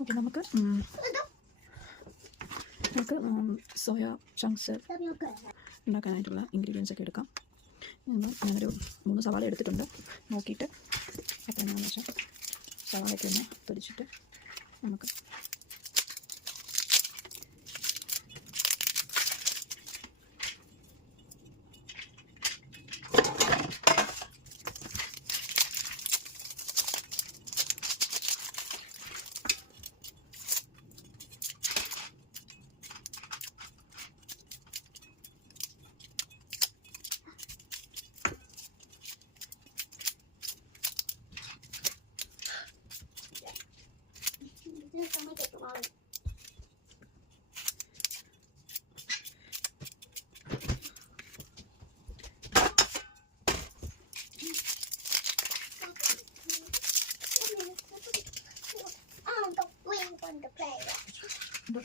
Okay, നമുക്ക് soya chunks ഉണ്ടാക്കാനായിട്ടുള്ള ingredients ഒക്കെ എടുക്കാം. ഞാനൊരു 3 സവാള എടുത്തിട്ടുണ്ട്. നോക്കിയിട്ട് എത്രയാണെന്ന് വെച്ചാൽ സവാളയൊക്കെ ഒന്ന് പൊരിച്ചിട്ട് നമുക്ക്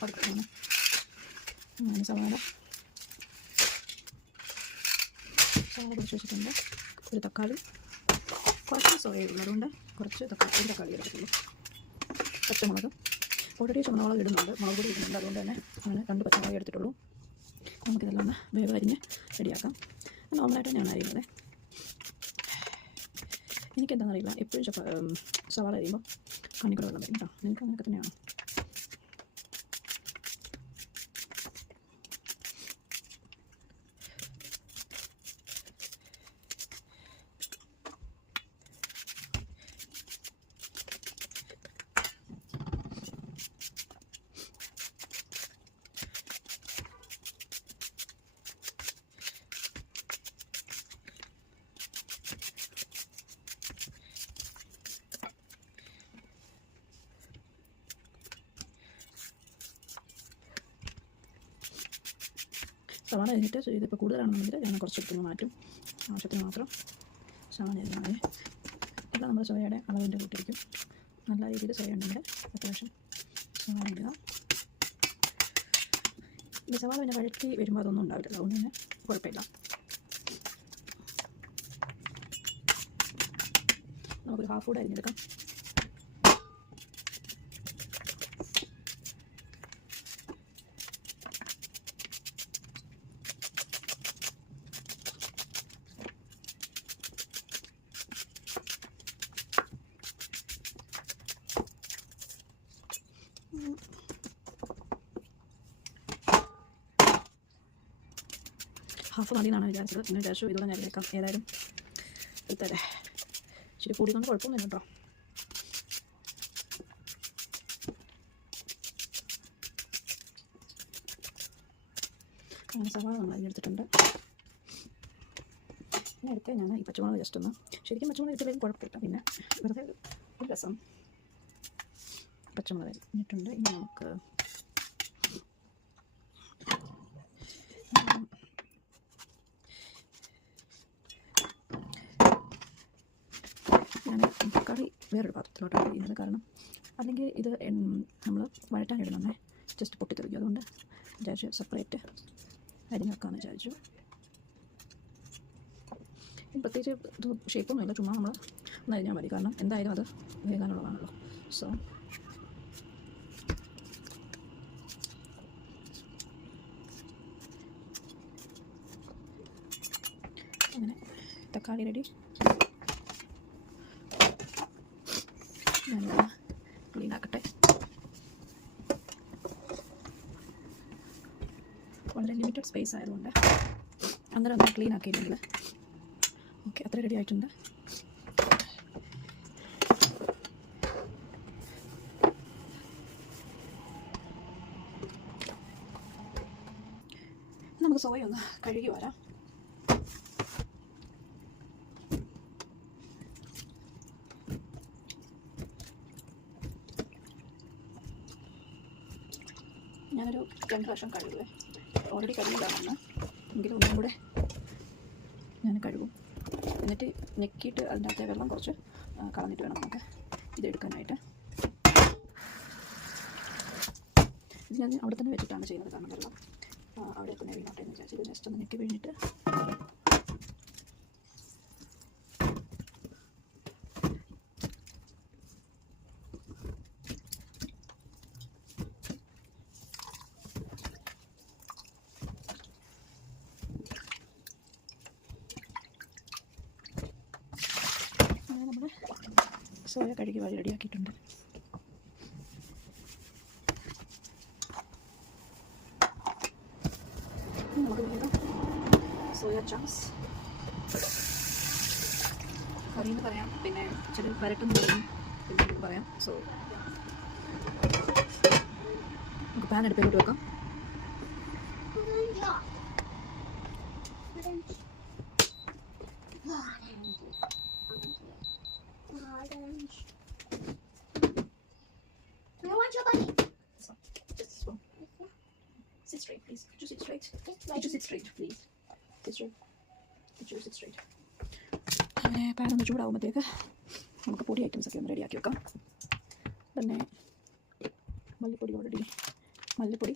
പഠിക്കണം. സവാള പൊടിച്ച് വെച്ചിട്ടുണ്ട്. ഒരു തക്കാളി, കുറച്ച് സോയയുള്ളൂ, അതുകൊണ്ട് കുറച്ച് തക്കാളി എടുത്തിട്ടുള്ളൂ. പച്ചമുളക്, ഓൾറെഡി ചുവന്നമുളക് ഇടുന്നുണ്ട്, മുളക് പൊടി ഇടുന്നുണ്ട്, അതുകൊണ്ട് തന്നെ അങ്ങനെ 2 പച്ചമുളക് എടുത്തിട്ടുള്ളൂ. നമുക്കിതെല്ലാം ഒന്ന് വേവ് അരിഞ്ഞ് റെഡിയാക്കാം. നോർമലായിട്ട് ഞാൻ അരിയുന്നത്. എനിക്കെന്താണെന്നറിയില്ല, എപ്പോഴും സവാള അരിയുമ്പോൾ കണ്ണിക്കൂടെ വെള്ളം വരും കേട്ടോ. നിങ്ങൾക്ക് അങ്ങനെയൊക്കെ തന്നെയാണോ? സവാള കഴിഞ്ഞിട്ട് ഇതിപ്പോൾ കൂടുതലാണെന്നുണ്ടെങ്കിൽ ഞാൻ കുറച്ചെടുത്ത് മാറ്റും. ആവശ്യത്തിന് മാത്രം സവാള അരിഞ്ഞാൽ ഇപ്പോൾ നമ്മൾ സോയയുടെ അളവിൻ്റെ കൂട്ടിരിക്കും. നല്ല രീതിയിൽ സോയ ഉണ്ടെങ്കിൽ അത്യാവശ്യം സവാള ഇടുക. ഈ സവാള പിന്നെ വഴറ്റി വരുമ്പോൾ അതൊന്നും ഉണ്ടാവില്ല, അതുകൊണ്ട് തന്നെ കുഴപ്പമില്ല. നമുക്കൊരു ഹാഫ് കൂടെ അരിഞ്ഞെടുക്കാം. ഹാഫ് മതി എന്നാണ് വിചാരിച്ചത്. പിന്നെ വിചാരിച്ചു ഇതുകൂടെ ഞാൻ എടുക്കാം. ഏതായാലും എടുത്തല്ലേ, ഇച്ചിരി കൂടിക്കൊണ്ട് കുഴപ്പമൊന്നുമില്ല കേട്ടോ. അങ്ങനെ സവാള നമ്മൾ അതിനെടുത്തിട്ടുണ്ട്. നേരത്തെ ഞാൻ ഈ പച്ചമുളക് ജസ്റ്റ് ഒന്ന്, ശരിക്കും പച്ചമുളക് ഇട്ടില്ലെങ്കിൽ കുഴപ്പമില്ല, പിന്നെ വെറുതെ ഒരു രസം പച്ചമുളക് ഇട്ടിട്ടുണ്ട്. ഇനി നമുക്ക് ഞാൻ തക്കാളി വേറൊരു പാത്രത്തിലോട്ടാണ് ചെയ്യുന്നത്. കാരണം അല്ലെങ്കിൽ ഇത് നമ്മൾ വഴറ്റാനിടുന്നേ ജസ്റ്റ് പൊട്ടിത്തെറിക്കും. അതുകൊണ്ട് വിചാരിച്ചു സെപ്പറേറ്റ് അരിഞ്ഞ് വെക്കാമെന്ന് വിചാരിച്ചു. പ്രത്യേകിച്ച് ഇത് ഷേപ്പൊന്നുമില്ല, ചുമ്മാ നമ്മൾ ഒന്ന് അരിഞ്ഞാൽ മതി. കാരണം എന്തായാലും അത് വേകാനുള്ളതാണല്ലോ. സോ അങ്ങനെ തക്കാളി റെഡി. ഞാനിത് ക്ലീൻ ആക്കട്ടെ. വളരെ ലിമിറ്റഡ് സ്പേസ് ആയതുകൊണ്ട് അന്നേരം ഒന്ന് ക്ലീൻ ആക്കിയില്ലെങ്കിൽ ഓക്കെ. അത്ര റെഡി ആയിട്ടുണ്ട്. നമുക്ക് സോയ ഒന്ന് കഴുകി വരാം. ഞാനൊരു 2 പ്രാവശ്യം കഴുകുവേ. ഓൾറെഡി കഴുകിയതാണെന്ന് എങ്കിലും ഒന്നും കൂടെ ഞാൻ കഴുകും. എന്നിട്ട് ഞെക്കിയിട്ട് അതിൻ്റെ അകത്തെ വെള്ളം കുറച്ച് കളഞ്ഞിട്ട് വേണം നമുക്ക് ഇതെടുക്കാനായിട്ട്. ഇത് ഞാൻ അവിടെ തന്നെ വെച്ചിട്ടാണ് ചെയ്യുന്നത്. കാരണം വെള്ളം അവിടെ തന്നെ വീണോട്ടെ എന്ന് വിചാരിച്ചു. ഇത് ജസ്റ്റ് ഒന്ന് ഞെക്കി വീണിട്ട് സോയ കഴുകി വാരി റെഡിയാക്കിയിട്ടുണ്ട്. നമുക്ക് വേഗം സോയ ചങ്ക്സ് കറിയെന്ന് പറയാം, പിന്നെ ചില പരട്ടെന്ന് പറയും, പിന്നെ പറയാം. സോ നമുക്ക് പാൻ അടുപ്പിലോട്ട് വെക്കാം. Sit straight, please. Could you sit straight? Could you sit straight, please? Sit straight. Could you sit straight? അങ്ങനെ പാൻ ഒന്ന് ചൂടാകുമ്പോഴത്തേക്ക് നമുക്ക് പൊടി ഐറ്റംസൊക്കെ ഒന്ന് റെഡിയാക്കി വെക്കാം. പിന്നെ മല്ലിപ്പൊടി, ഓൾറെഡി മല്ലിപ്പൊടി,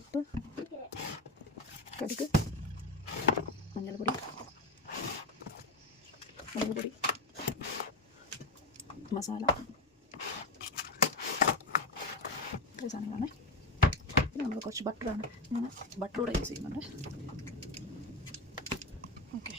ഉപ്പ്, കടുക്, മഞ്ഞൾപ്പൊടി, മുളക് പൊടി, മസാല, ഇത്രയും സാധനങ്ങളാണ്. പിന്നെ നമ്മൾ കുറച്ച് ബട്ടറാണ്, ഞാൻ ബട്ടറൂടെ യൂസ് ചെയ്യുന്നുണ്ട്. ഓക്കെ,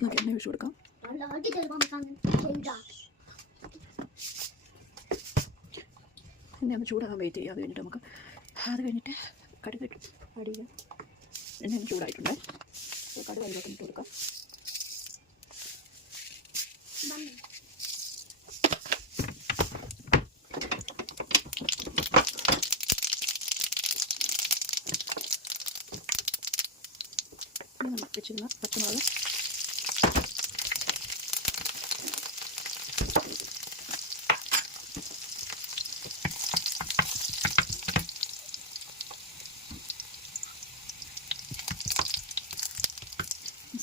നമുക്ക് എണ്ണ ഒഴിച്ച് കൊടുക്കാം. എണ്ണ ഒന്ന് ചൂടാകാൻ വെയിറ്റ് ചെയ്യാം. അത് കഴിഞ്ഞിട്ട് കടുക് ആഡ് ചെയ്യാം. എണ്ണ ഒന്ന് ചൂടായിട്ടുണ്ട്, കടുക് അതിലേക്ക് ഇട്ട് കൊടുക്കാം. ഇനി നമ്മൾ വെച്ചിരുന്ന പച്ചമുളക്,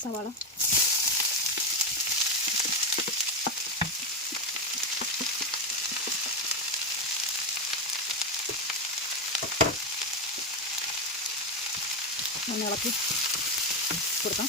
സവാള, ഒന്ന് ഇളക്കി കൊടുക്കാം.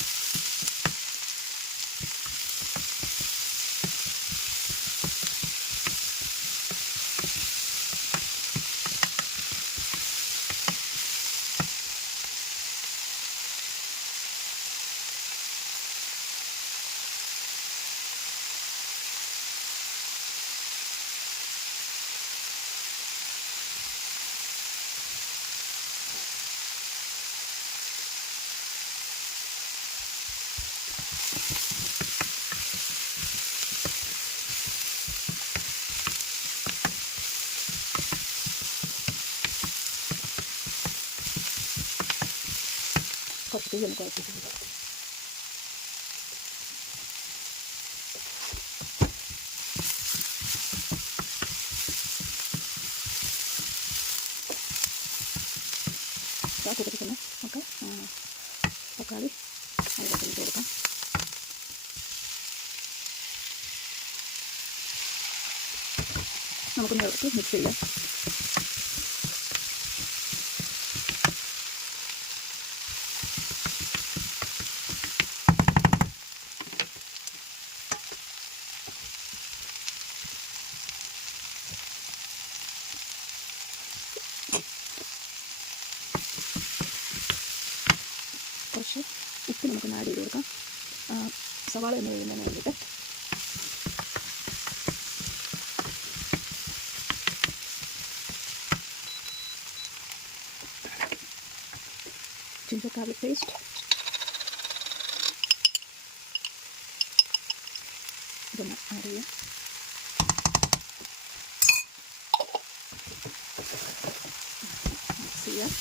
കുറച്ച് തീ ഒന്ന് കുഴച്ചിട്ടുണ്ട്. ആ കൂട്ടത്തിൽ തന്നെ നമുക്ക് തക്കാളി അതിലേക്ക് ഇട്ട് കൊടുക്കാം. നമുക്കൊന്ന് ഇളക്കി മിക്സ് ചെയ്യാം. കുറച്ച് ഉപ്പ് നമുക്കൊന്ന് ആഡ് ചെയ്ത് കൊടുക്കാം, സവാള എന്ന് വേവുന്നതിന് വേണ്ടിയിട്ട്. ginger garlic paste, ഇതൊന്ന് ആഡ് ചെയ്യാം. മിക്സ് ചെയ്യാം.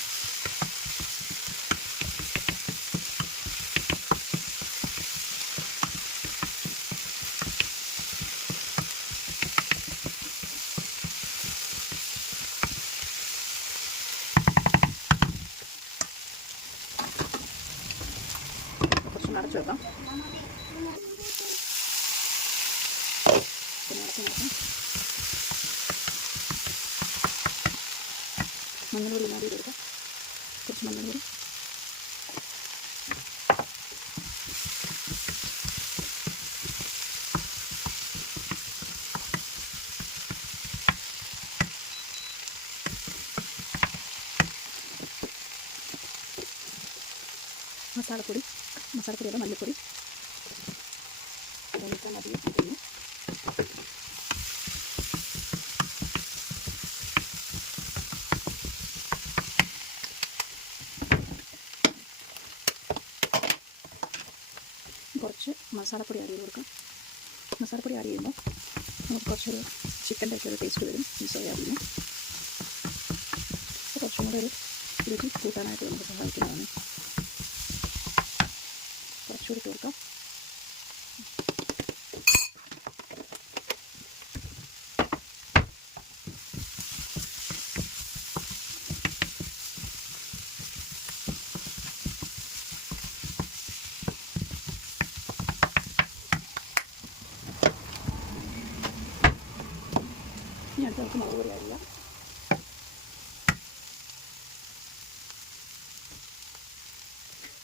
അടച്ചു വെക്കാം. മഞ്ഞൾപ്പൊടി ആഡ് ചെയ്ത് കൊടുക്കാം. കുറച്ച് മഞ്ഞൾപ്പൊടി, മസാലപ്പൊടി മസാലപ്പൊടിയല്ല മല്ലിപ്പൊടി കഴിക്കാൻ അധികം ഇടുന്നു. കുറച്ച് മസാലപ്പൊടി ആഡ് ചെയ്ത് കൊടുക്കാം. മസാലപ്പൊടി ആഡ് ചെയ്യുമ്പോൾ നമുക്ക് കുറച്ചൊരു ചിക്കൻ്റെ ഒക്കെ ഒരു ടേസ്റ്റ് വരും ഈ സോയാബീന്. കുറച്ചും കൂടെ ഒരു രുചി കൂട്ടാനായിട്ട് നമുക്ക് സഹായിക്കുന്നതാണ്. കുറച്ചുകൂടി ഇട്ട് കൊടുക്കാം. ഇനി അടുത്ത് നമുക്ക് മുളക് പൊടി ആഡ് ചെയ്യാം.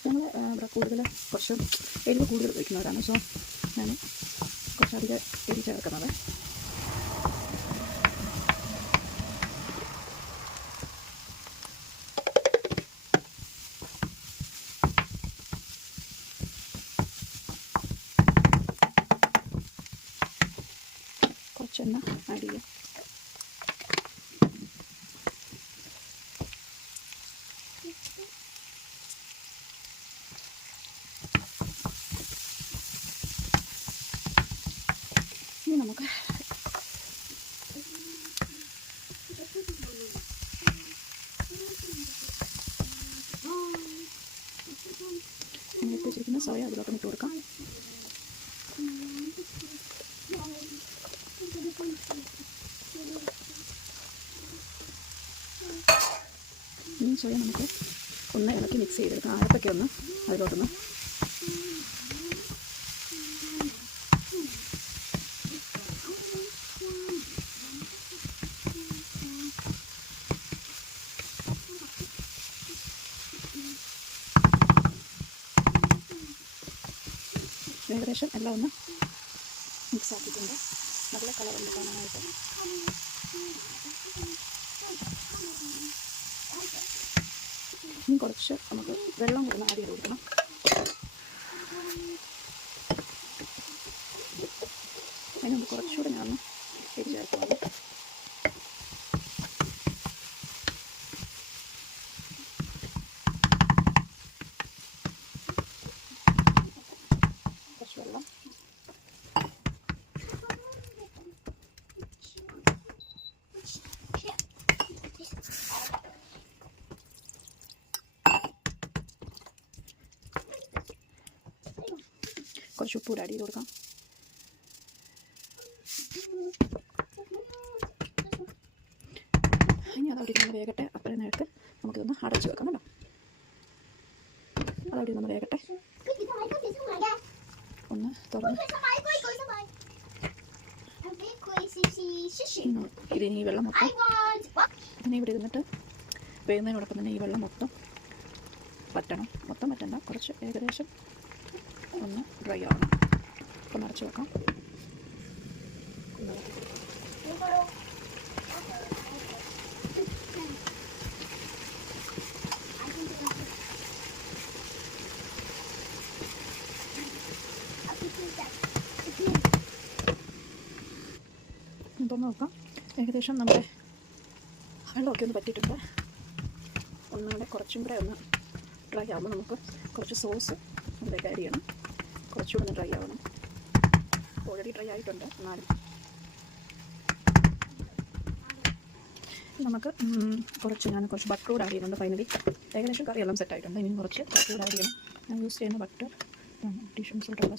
ഞങ്ങൾ ഇവിടെ കൂടുതൽ കുറച്ച് എരിവ് കൂടുതൽ ഉപയോഗിക്കുന്നവരാണ്. സോ ഞാൻ കുറച്ചധികം എരി ചേർക്കുന്നത്. കുറച്ചെണ്ണ ആഡ് ചെയ്യാം. ഇനി നമുക്ക് ഇട്ട് വെച്ചിരിക്കുന്ന സോയ അതിലോട്ട് ഇട്ട് കൊടുക്കാം. ഈ സോയ നമുക്ക് ഒന്ന് ഇളക്കി മിക്സ് ചെയ്തെടുക്കാം. അരപ്പൊക്കെ ഒന്ന് അതിലോട്ടൊന്ന് ഏകദേശം എല്ലാം ഒന്ന് മിക്സ് ആക്കിയിട്ടുണ്ട്. നല്ല കളറുണ്ട് കാണാനായിട്ട്. ഇനി കുറച്ച് നമുക്ക് വെള്ളം കൂടെ ആഡ് ചെയ്ത് കൊടുക്കണം. അതിനൊന്ന് കുറച്ചുകൂടെ ഞാൻ എരി ചേർക്കുന്നത്. കുറച്ച് വെള്ളം. കുറച്ച് ഉപ്പ് ആഡ് ചെയ്ത് കൊടുക്കാം. ഇനി അതവിടെ ഇരുന്ന് വേകട്ടെ. അപ്പഴേ നേരത്തെ നമുക്കിതൊന്ന് അടച്ച് വെക്കാം കേട്ടോ. അതവിടെ ഇരുന്ന് വേകട്ടെ. ഒന്ന് തുറന്ന് ഇതിനി ഈ വെള്ളം മൊത്തം ഇതിനെ ഇവിടെ ഇരുന്നിട്ട് വേകുന്നതിനോടൊപ്പം തന്നെ ഈ വെള്ളം മൊത്തം വറ്റണം. മൊത്തം വറ്റണ്ട, കുറച്ച് ഏകദേശം ഒന്ന് ഡ്രൈ ആവണം. അപ്പം നിറച്ച് വെക്കാം. തുറന്ന് നോക്കാം. ഏകദേശം നമ്മുടെ വെള്ളമൊക്കെ ഒന്ന് പറ്റിയിട്ടുണ്ട്. ഒന്നുകൂടെ കുറച്ചും കൂടെ ഒന്ന് ഡ്രൈ ആകുമ്പോൾ നമുക്ക് കുറച്ച് സോസ് അതിലേക്ക് ആഡ് ചെയ്യണം. കുറച്ചുകൂടെ ഒന്ന് ഡ്രൈ ആവണം. ഓൾറെഡി ഡ്രൈ ആയിട്ടുണ്ട്. എന്നാലും നമുക്ക് ഞാൻ കുറച്ച് ബട്ടർ കൂടെ ആഡ് ചെയ്യുന്നുണ്ട്. ഫൈനലി ഏകദേശം കറിയെല്ലാം സെറ്റായിട്ടുണ്ട്. ഇനി കുറച്ച് ബട്ടർ കൂടെ ആഡ് ചെയ്യണം. ഞാൻ യൂസ് ചെയ്യുന്ന ബട്ടർ ടീഷ്യൂ സോട്ടുള്ള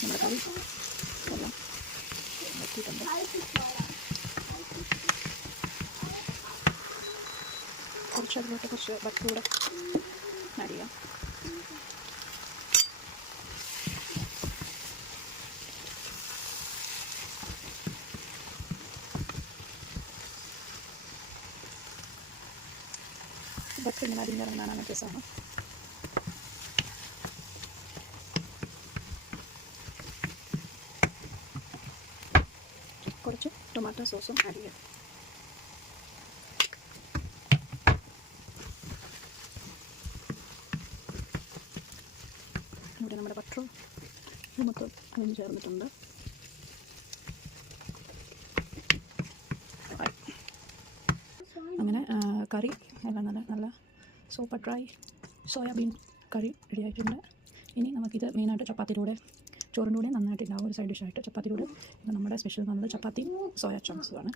നമ്മുടെ കറി എല്ലാം എത്തിയിട്ടുണ്ട്. കുറച്ച് അതിലോട്ട് കുറച്ച് ബട്ടർ കൂടെ ആഡ് ചെയ്യാം. ബട്ടർ ഇങ്ങനെ അരിഞ്ഞിറങ്ങാനാണ് രസമാണ്. ടൊമാറ്റോ സോസും ആഡ് ചെയ്യാം. ഇവിടെ നമ്മുടെ ബട്ടർ മൊത്തം അതിന് ചേർന്നിട്ടുണ്ട്. അങ്ങനെ കറി എല്ലാം നല്ല സൂപ്പർ ഡ്രൈ സോയാബീൻ കറി റെഡി ആയിട്ടുണ്ട്. ഇനി നമുക്കിത് മെയിനായിട്ട് ചപ്പാത്തിയുടെ കൂടെ ചോറിൻ്റെ കൂടെ നന്നായിട്ടുണ്ടാവും ഒരു സൈഡ് ഡിഷായിട്ട്. ചപ്പാത്തിയുടെ കൂടെ ഇത് നമ്മുടെ സ്പെഷ്യൽ എന്ന് പറയുന്നത് ചപ്പാത്തിയും സോയ ചങ്ക്സുമാണ്.